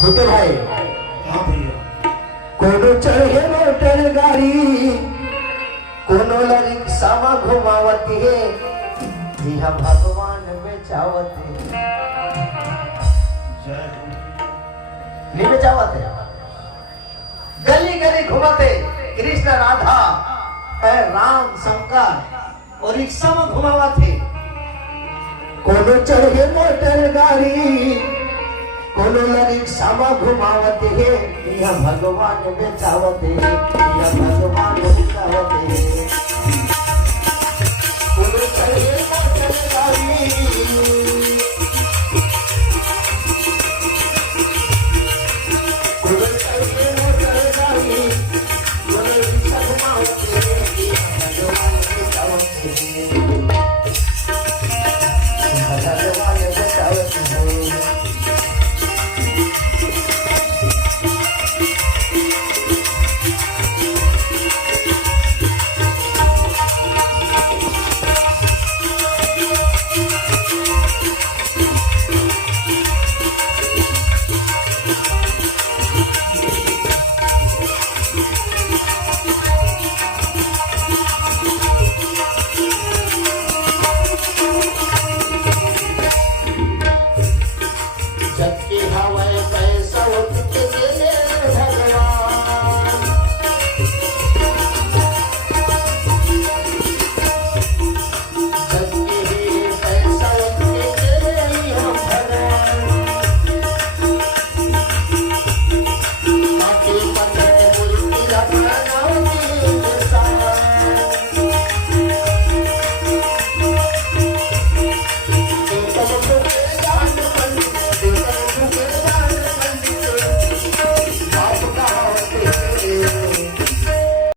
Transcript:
छोटे भाई हाँ भैया कोनो चढ़े मोटर गाड़ी कोनो रिक्शा में घुमावती है यह भगवान बेचावते नहीं बेचावते गली गली घुमाते कृष्ण राधा राम शंकर और रिक्शा में घुमावते कोनो चढ़े मोटर गाड़ी कोनो रिक्शा में घुमावते है यह भगवान बेचावते यह भगवान बेचावते